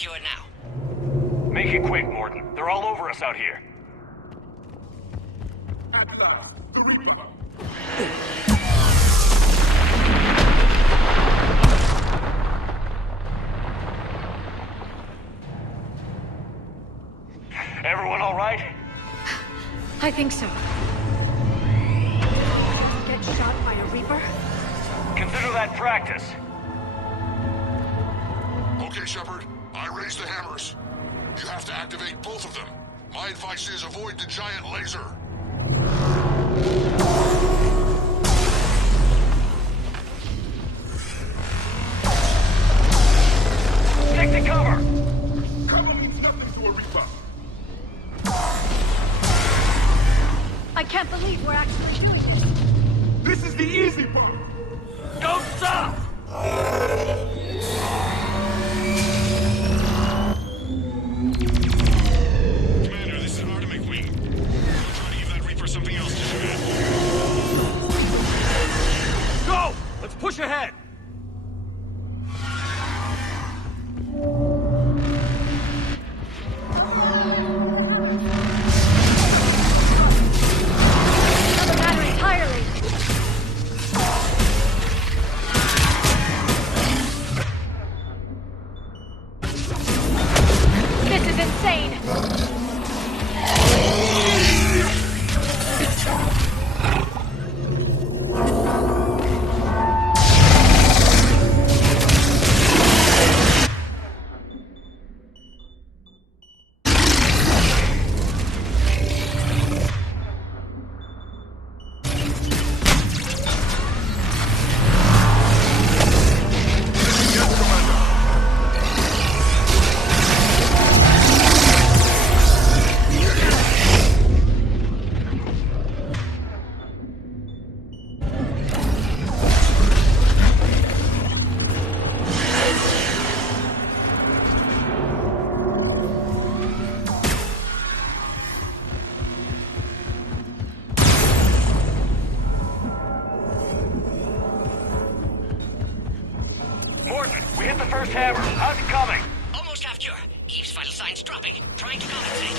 secure now. Make it quick, Morton. They're all over us out here. Everyone all right? I think so. Get shot by a Reaper? Consider that practice. Okay, Shepard. I raised the hammers. You have to activate both of them. My advice is avoid the giant laser. Stick to cover! Cover means nothing to a Reaper. I can't believe we're actually doing it. This is the easy part. Don't stop! Commander, this is Artemis Wing. We'll try to give that Reaper something else to shoot at. Go! Let's push ahead! The battery entirely. This is insane. Morton, we hit the first hammer. How's it coming? Almost half cure. Keeps vital signs dropping. Trying to compensate.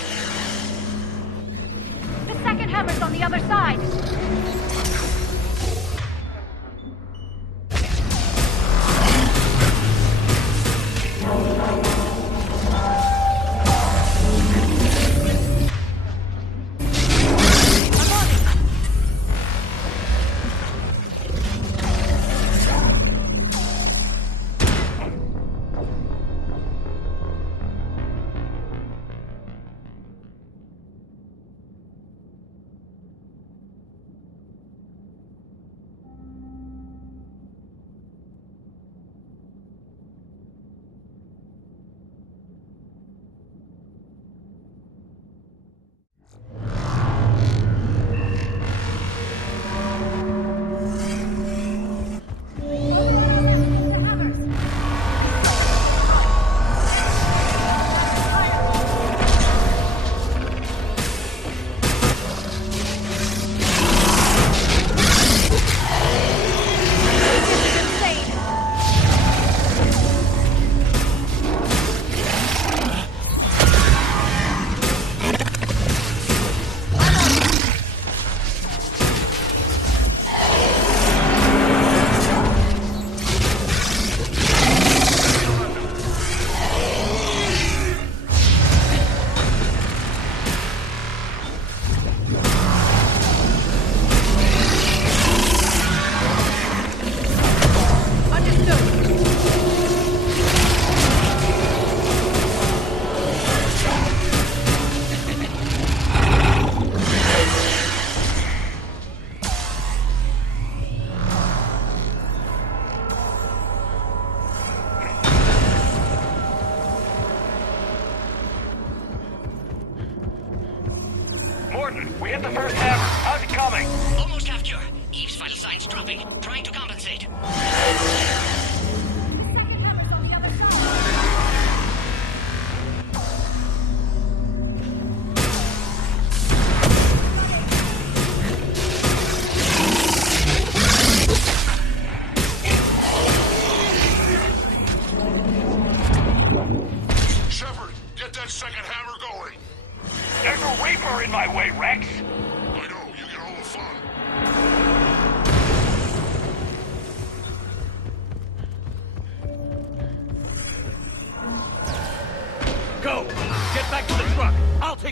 The second hammer's on the other side. I'm on it.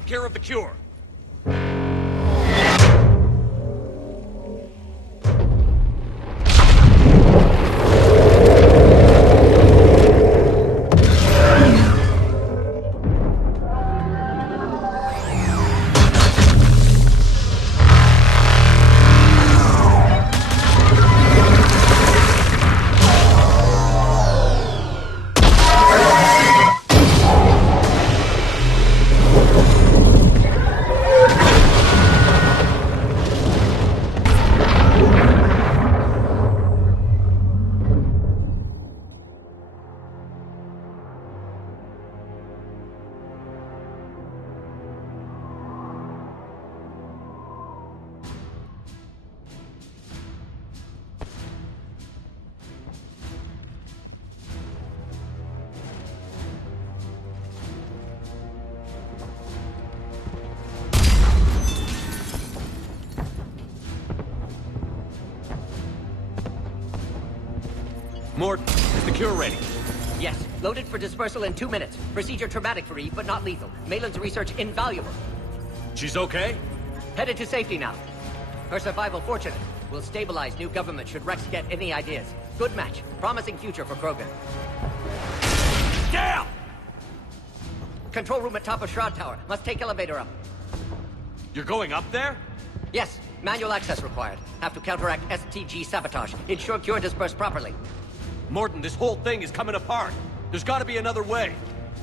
care of the cure. Morton, is the cure ready? Yes, loaded for dispersal in 2 minutes. Procedure traumatic for Eve, but not lethal. Malin's research invaluable. She's okay? Headed to safety now. Her survival fortunate. Will stabilize new government should Rex get any ideas. Good match. Promising future for Krogan. Damn! Control room at top of Shroud Tower. Must take elevator up. You're going up there? Yes, manual access required. Have to counteract STG sabotage. Ensure cure dispersed properly. Morton, this whole thing is coming apart. There's gotta be another way.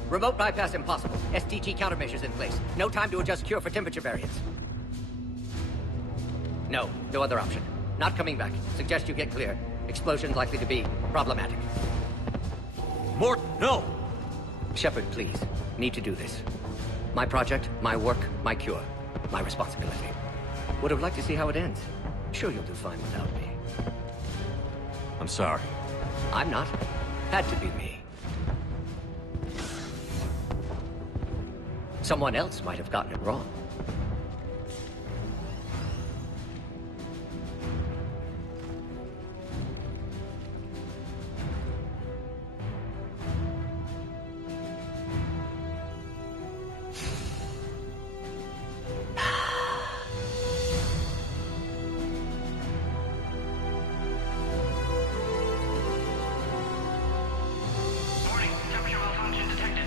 Remote bypass impossible. STG countermeasures in place. No time to adjust cure for temperature variance. No other option. Not coming back. Suggest you get clear. Explosions likely to be problematic. Morton, no! Shepard, please. Need to do this. My project, my work, my cure. My responsibility. Would have liked to see how it ends. Sure you'll do fine without me. I'm sorry. I'm not. Had to be me. Someone else might have gotten it wrong. Warning, temperature malfunction detected.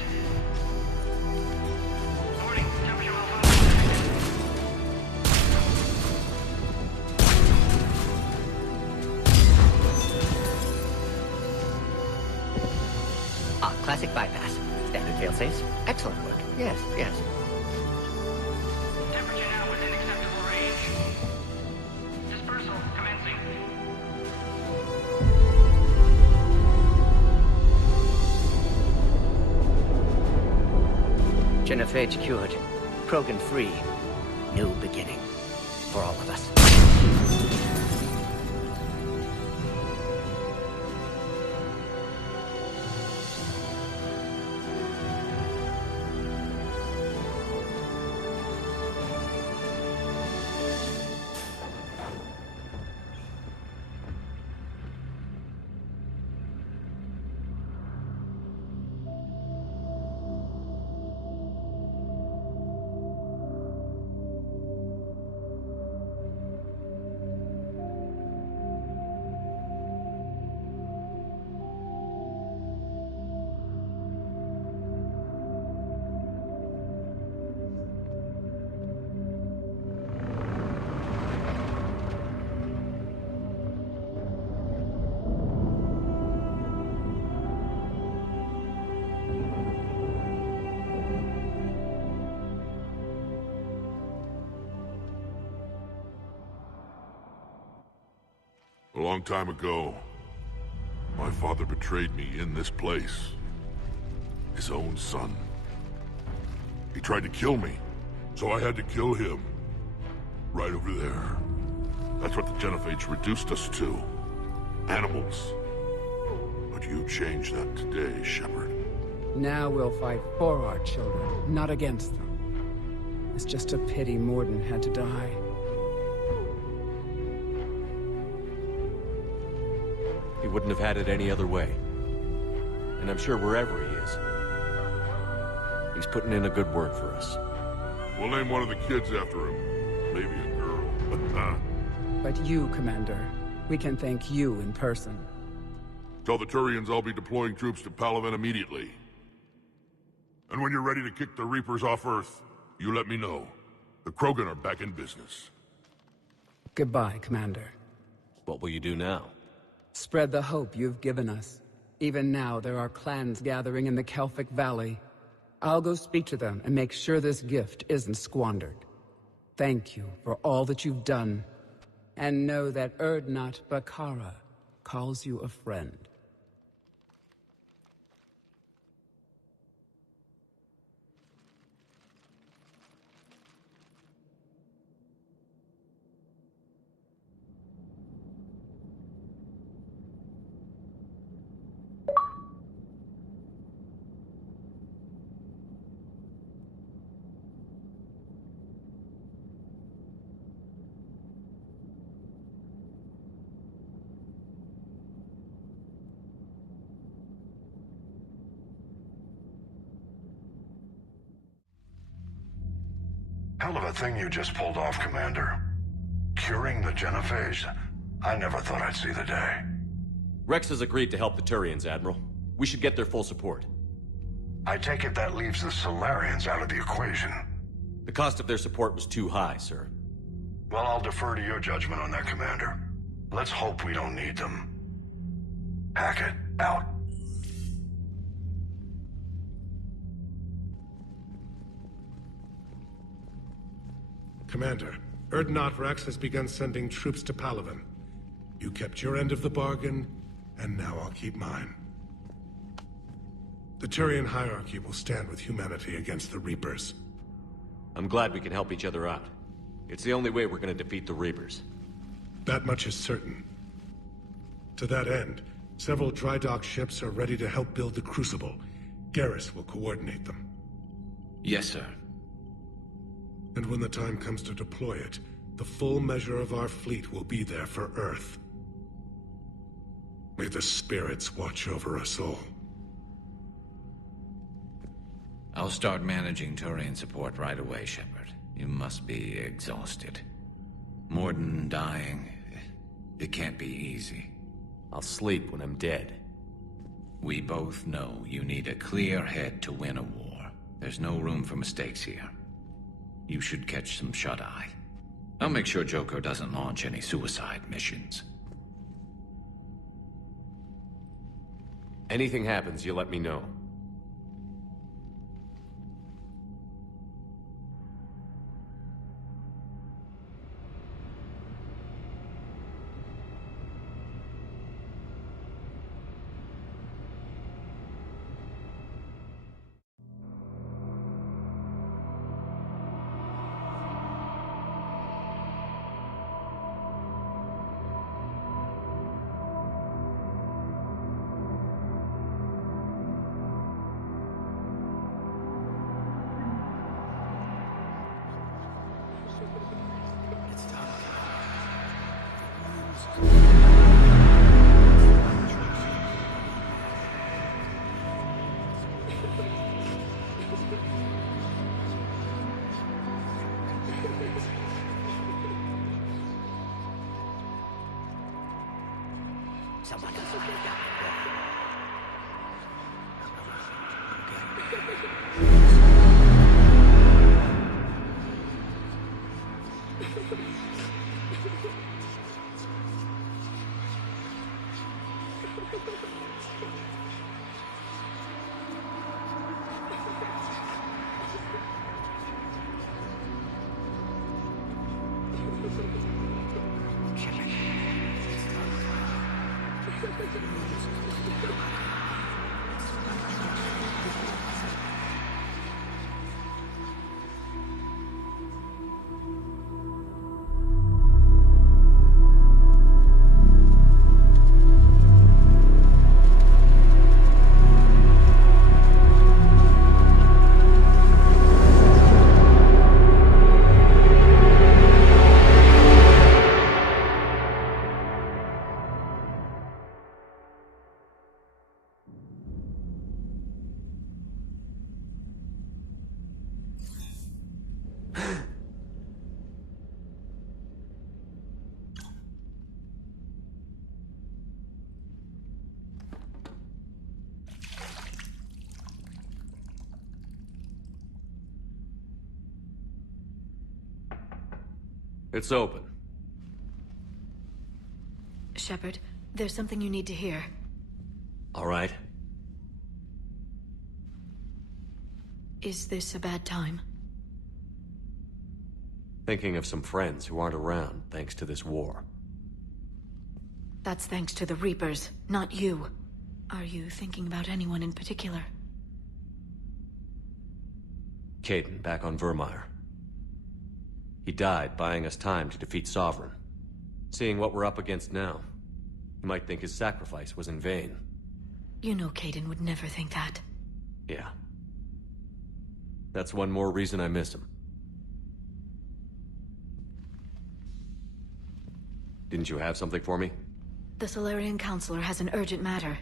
Warning, temperature malfunction detected. Ah, classic bypass. Standard failsafes. Excellent work. Yes. Temperature now within acceptable range. Dispersal commencing. Genophage cured. Krogan free. New beginning. For all of us. A long time ago, my father betrayed me in this place. His own son. He tried to kill me, so I had to kill him. Right over there. That's what the Genophage reduced us to. Animals. But you changed that today, Shepard. Now we'll fight for our children, not against them. It's just a pity Morden had to die. He wouldn't have had it any other way. And I'm sure wherever he is, he's putting in a good word for us. We'll name one of the kids after him. Maybe a girl. But you, Commander, we can thank you in person. Tell the Turians I'll be deploying troops to Palaven immediately. And when you're ready to kick the Reapers off Earth, you let me know. The Krogan are back in business. Goodbye, Commander. What will you do now? Spread the hope you've given us. Even now, there are clans gathering in the Kelphic Valley. I'll go speak to them and make sure this gift isn't squandered. Thank you for all that you've done. And know that Urdnot Bakara calls you a friend. Hell of a thing you just pulled off, Commander. Curing the Genophage? I never thought I'd see the day. Rex has agreed to help the Turians, Admiral. We should get their full support. I take it that leaves the Solarians out of the equation. The cost of their support was too high, sir. Well, I'll defer to your judgment on that, Commander. Let's hope we don't need them. Hackett, out. Commander, Urdnot Rex has begun sending troops to Palaven. You kept your end of the bargain, and now I'll keep mine. The Turian hierarchy will stand with humanity against the Reapers. I'm glad we can help each other out. It's the only way we're gonna defeat the Reapers. That much is certain. To that end, several dry dock ships are ready to help build the Crucible. Garrus will coordinate them. Yes, sir. And when the time comes to deploy it, the full measure of our fleet will be there for Earth. May the spirits watch over us all. I'll start managing Turian support right away, Shepard. You must be exhausted. Mordin dying, it can't be easy. I'll sleep when I'm dead. We both know you need a clear head to win a war. There's no room for mistakes here. You should catch some shut-eye. I'll make sure Joker doesn't launch any suicide missions. Anything happens, you let me know. Someone else. It's open. Shepard, there's something you need to hear. All right. Is this a bad time? Thinking of some friends who aren't around thanks to this war. That's thanks to the Reapers, not you. Are you thinking about anyone in particular? Kaidan, back on Virmire. He died buying us time to defeat Sovereign. Seeing what we're up against now, you might think his sacrifice was in vain. You know Kaidan would never think that. Yeah. That's one more reason I miss him. Didn't you have something for me? The Salarian Counselor has an urgent matter.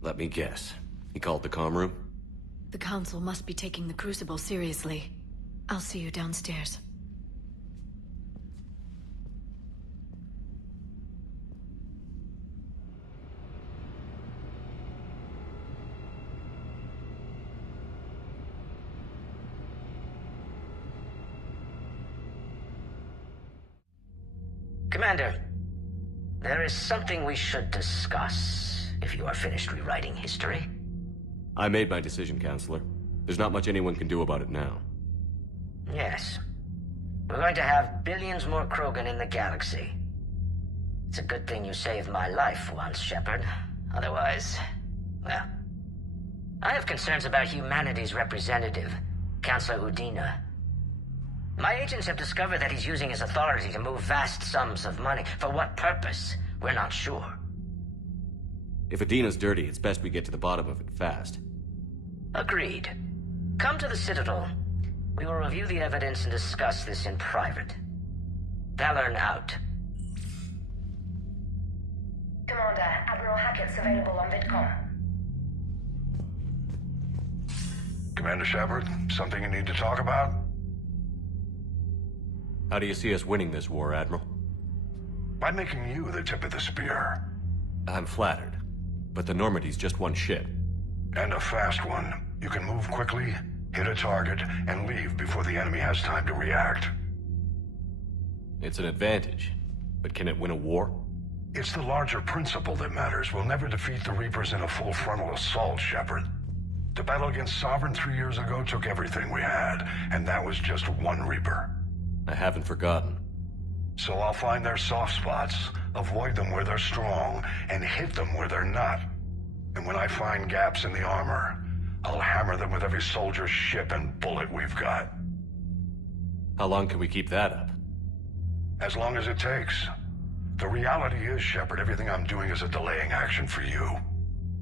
Let me guess. He called the comm room? The Council must be taking the Crucible seriously. I'll see you downstairs. Commander, there is something we should discuss, if you are finished rewriting history. I made my decision, Counselor. There's not much anyone can do about it now. Yes. We're going to have billions more Krogan in the galaxy. It's a good thing you saved my life once, Shepard. Otherwise, well... I have concerns about humanity's representative, Councillor Udina. My agents have discovered that he's using his authority to move vast sums of money. For what purpose? We're not sure. If Adina's dirty, it's best we get to the bottom of it fast. Agreed. Come to the Citadel. We will review the evidence and discuss this in private. Valorn out. Commander, Admiral Hackett's available on VidCom. Commander Shepard, something you need to talk about? How do you see us winning this war, Admiral? By making you the tip of the spear. I'm flattered, but the Normandy's just one ship. And a fast one. You can move quickly, hit a target, and leave before the enemy has time to react. It's an advantage, but can it win a war? It's the larger principle that matters. We'll never defeat the Reapers in a full frontal assault, Shepard. The battle against Sovereign 3 years ago took everything we had, and that was just one Reaper. I haven't forgotten. So I'll find their soft spots, avoid them where they're strong, and hit them where they're not. And when I find gaps in the armor, I'll hammer them with every soldier, ship, and bullet we've got. How long can we keep that up? As long as it takes. The reality is, Shepard, everything I'm doing is a delaying action for you.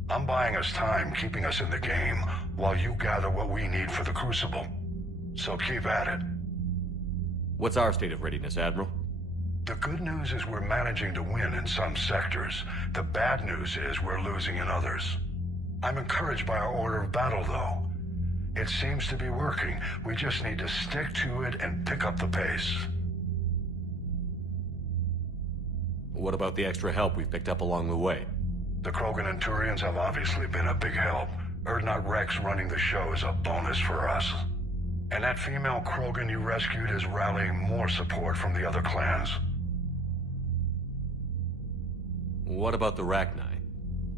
I'm buying us time, keeping us in the game, while you gather what we need for the Crucible. So keep at it. What's our state of readiness, Admiral? The good news is we're managing to win in some sectors. The bad news is we're losing in others. I'm encouraged by our order of battle, though. It seems to be working. We just need to stick to it and pick up the pace. What about the extra help we've picked up along the way? The Krogan and Turians have obviously been a big help. Urdnot Rex running the show is a bonus for us. And that female Krogan you rescued is rallying more support from the other clans. What about the Rachni?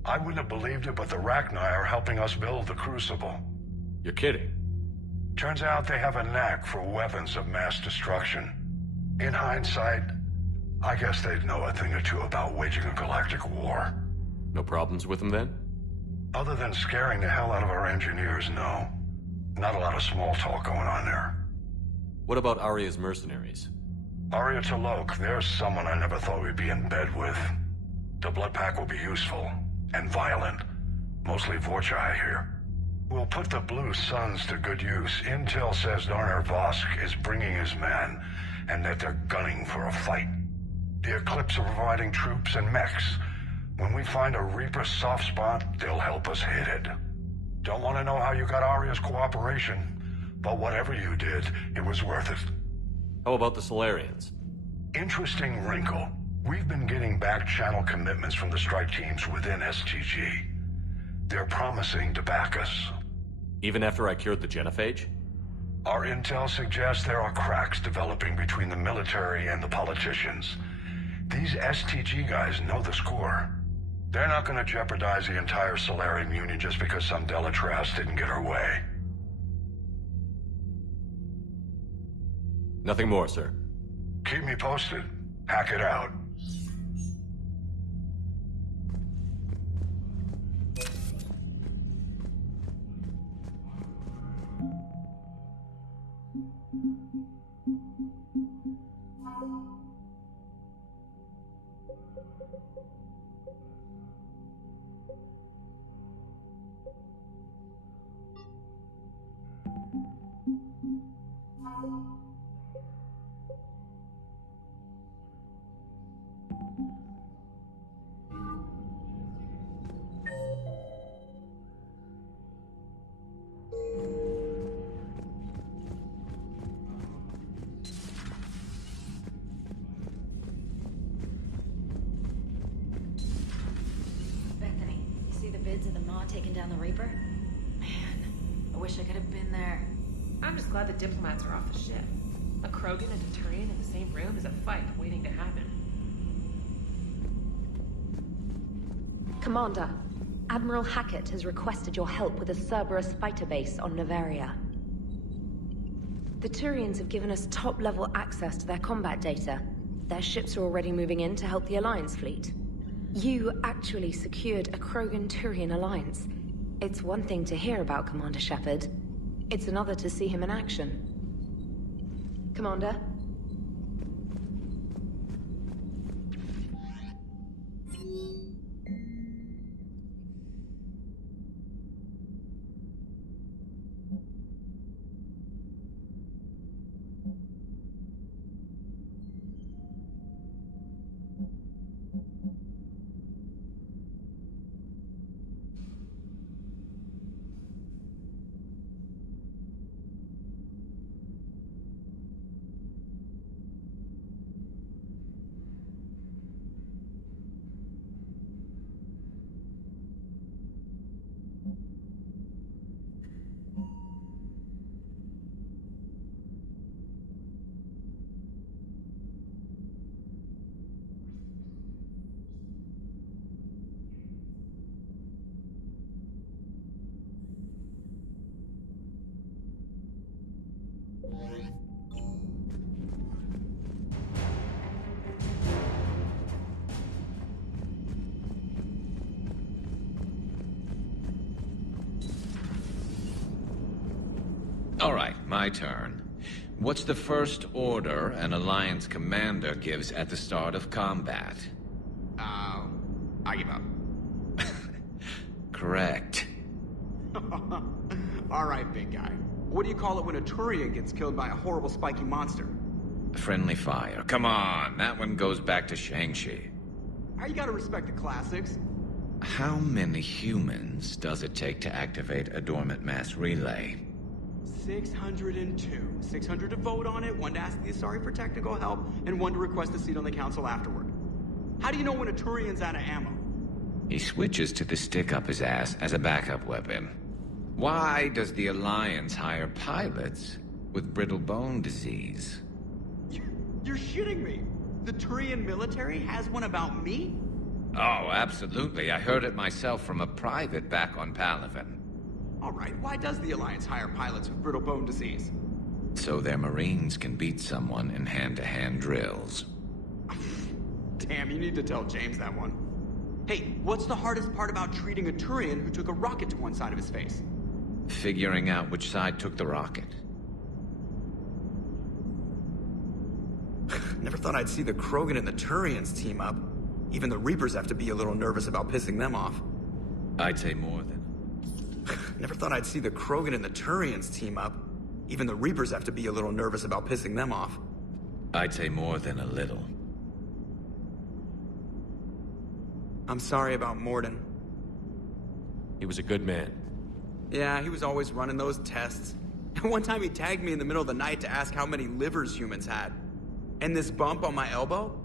I wouldn't have believed it, but the Rachni are helping us build the Crucible. You're kidding. Turns out they have a knack for weapons of mass destruction. In hindsight, I guess they'd know a thing or two about waging a galactic war. No problems with them then? Other than scaring the hell out of our engineers, no. Not a lot of small talk going on there. What about Aria's mercenaries? Aria T'Loak, there's someone I never thought we'd be in bed with. The Blood Pack will be useful, and violent. Mostly Vorcha, I hear. We'll put the Blue Suns to good use. Intel says Darner Vosk is bringing his men, and that they're gunning for a fight. The Eclipse are providing troops and mechs. When we find a Reaper soft spot, they'll help us hit it. Don't want to know how you got Aria's cooperation, but whatever you did, it was worth it. How about the Salarians? Interesting wrinkle. We've been getting back-channel commitments from the strike teams within STG. They're promising to back us. Even after I cured the Genophage? Our intel suggests there are cracks developing between the military and the politicians. These STG guys know the score. They're not going to jeopardize the entire Solarian Union just because some Delatras didn't get her way. Nothing more, sir. Keep me posted. Hack it out. Bethany, you see the vids of the Maw taking down the Reaper? Man, I wish I could have been there. I'm just glad the diplomats are off the ship. A Krogan and a Turian in the same room is a fight waiting to happen. Commander, Admiral Hackett has requested your help with a Cerberus fighter base on Novaria. The Turians have given us top-level access to their combat data. Their ships are already moving in to help the Alliance fleet. You actually secured a Krogan-Turian alliance. It's one thing to hear about Commander Shepard. It's another to see him in action. Commander? All right, my turn. What's the first order an Alliance commander gives at the start of combat? I give up. Correct. All right, big guy. What do you call it when a Turian gets killed by a horrible spiky monster? Friendly fire. Come on, that one goes back to Shang-Chi. You gotta respect the classics. How many humans does it take to activate a dormant mass relay? 602. 600 to vote on it, 1 to ask the Asari for technical help, and 1 to request a seat on the council afterward. How do you know when a Turian's out of ammo? He switches to the stick up his ass as a backup weapon. Why does the Alliance hire pilots with brittle bone disease? You're shitting me! The Turian military has one about me? Oh, absolutely. I heard it myself from a private back on Palaven. Alright, why does the Alliance hire pilots with brittle bone disease? So their Marines can beat someone in hand-to-hand drills. Damn, you need to tell James that one. Hey, what's the hardest part about treating a Turian who took a rocket to one side of his face? Figuring out which side took the rocket. Never thought I'd see the Krogan and the Turians team up. Even the Reapers have to be a little nervous about pissing them off. I'd say more than. Never thought I'd see the Krogan and the Turians team up. Even the Reapers have to be a little nervous about pissing them off. I'd say more than a little. I'm sorry about Mordin. He was a good man. Yeah, he was always running those tests. One time he tagged me in the middle of the night to ask how many livers humans had. And this bump on my elbow?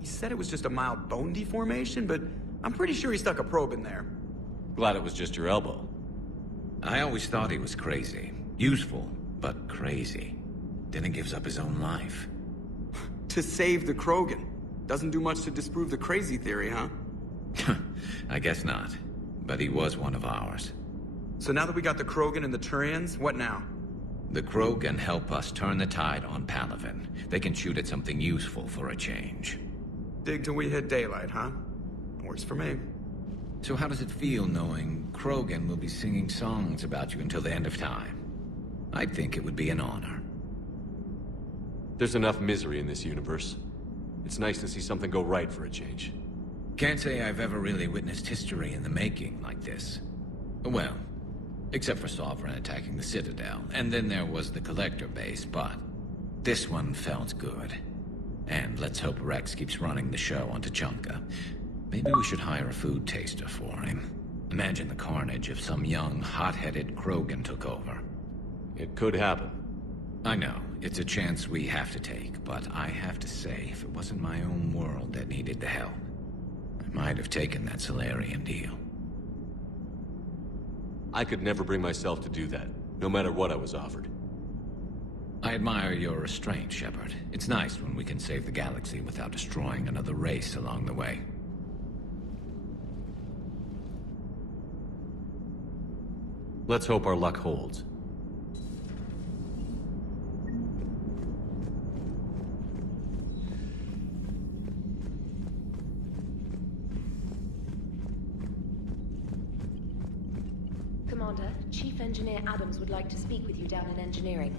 He said it was just a mild bone deformation, but I'm pretty sure he stuck a probe in there. Glad it was just your elbow. I always thought he was crazy. Useful, but crazy. Then he gives up his own life. To save the Krogan. Doesn't do much to disprove the crazy theory, huh? I guess not. But he was one of ours. So now that we got the Krogan and the Turians, what now? The Krogan help us turn the tide on Palaven. They can shoot at something useful for a change. Dig till we hit daylight, huh? Works for me. So how does it feel knowing Krogan will be singing songs about you until the end of time? I think it would be an honor. There's enough misery in this universe. It's nice to see something go right for a change. Can't say I've ever really witnessed history in the making like this. Well, except for Sovereign attacking the Citadel, and then there was the Collector base, but this one felt good. And let's hope Rex keeps running the show on Tuchanka. Maybe we should hire a food taster for him. Imagine the carnage if some young, hot-headed Krogan took over. It could happen. I know, it's a chance we have to take, but I have to say, if it wasn't my own world that needed the help, I might have taken that Salarian deal. I could never bring myself to do that, no matter what I was offered. I admire your restraint, Shepard. It's nice when we can save the galaxy without destroying another race along the way. Let's hope our luck holds. Commander, Chief Engineer Adams would like to speak with you down in engineering.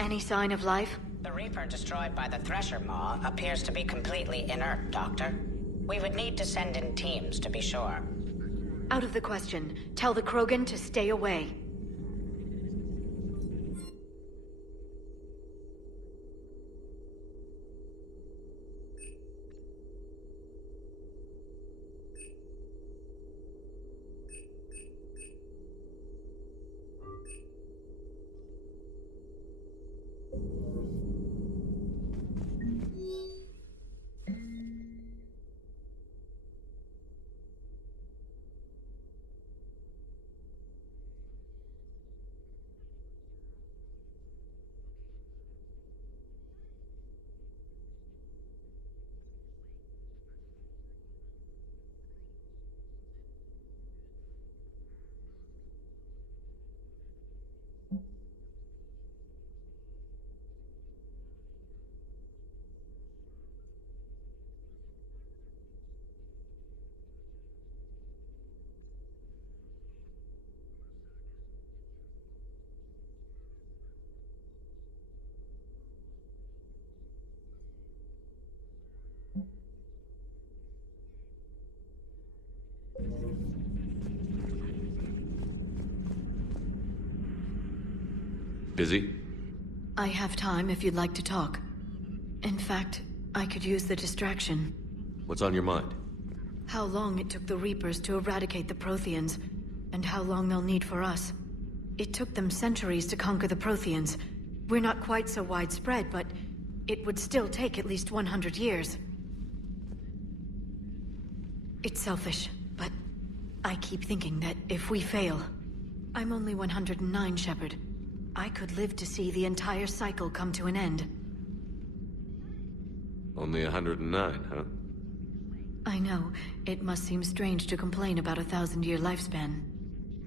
Any sign of life? The Reaper destroyed by the Thresher Maw appears to be completely inert, Doctor. We would need to send in teams to be sure. Out of the question. Tell the Krogan to stay away. Busy? I have time if you'd like to talk. In fact, I could use the distraction. What's on your mind? How long it took the Reapers to eradicate the Protheans, and how long they'll need for us. It took them centuries to conquer the Protheans. We're not quite so widespread, but it would still take at least 100 years. It's selfish, but I keep thinking that if we fail... I'm only 109, Shepard. I could live to see the entire cycle come to an end. Only 109, huh? I know. It must seem strange to complain about a 1,000-year lifespan.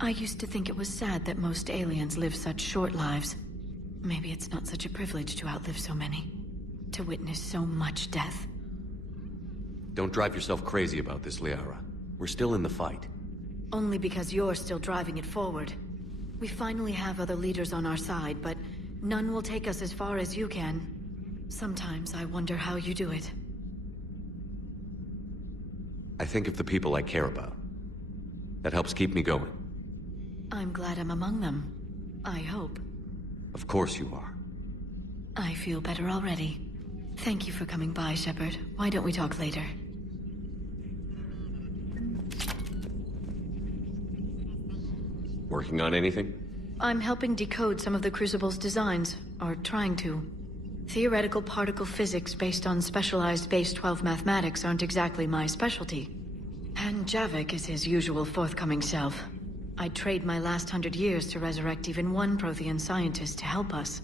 I used to think it was sad that most aliens live such short lives. Maybe it's not such a privilege to outlive so many. To witness so much death. Don't drive yourself crazy about this, Liara. We're still in the fight. Only because you're still driving it forward. We finally have other leaders on our side, but none will take us as far as you can. Sometimes I wonder how you do it. I think of the people I care about. That helps keep me going. I'm glad I'm among them. I hope. Of course you are. I feel better already. Thank you for coming by, Shepard. Why don't we talk later? Working on anything? I'm helping decode some of the Crucible's designs, or trying to. Theoretical particle physics based on specialized base 12 mathematics aren't exactly my specialty. And Javik is his usual forthcoming self. I'd trade my last 100 years to resurrect even one Prothean scientist to help us.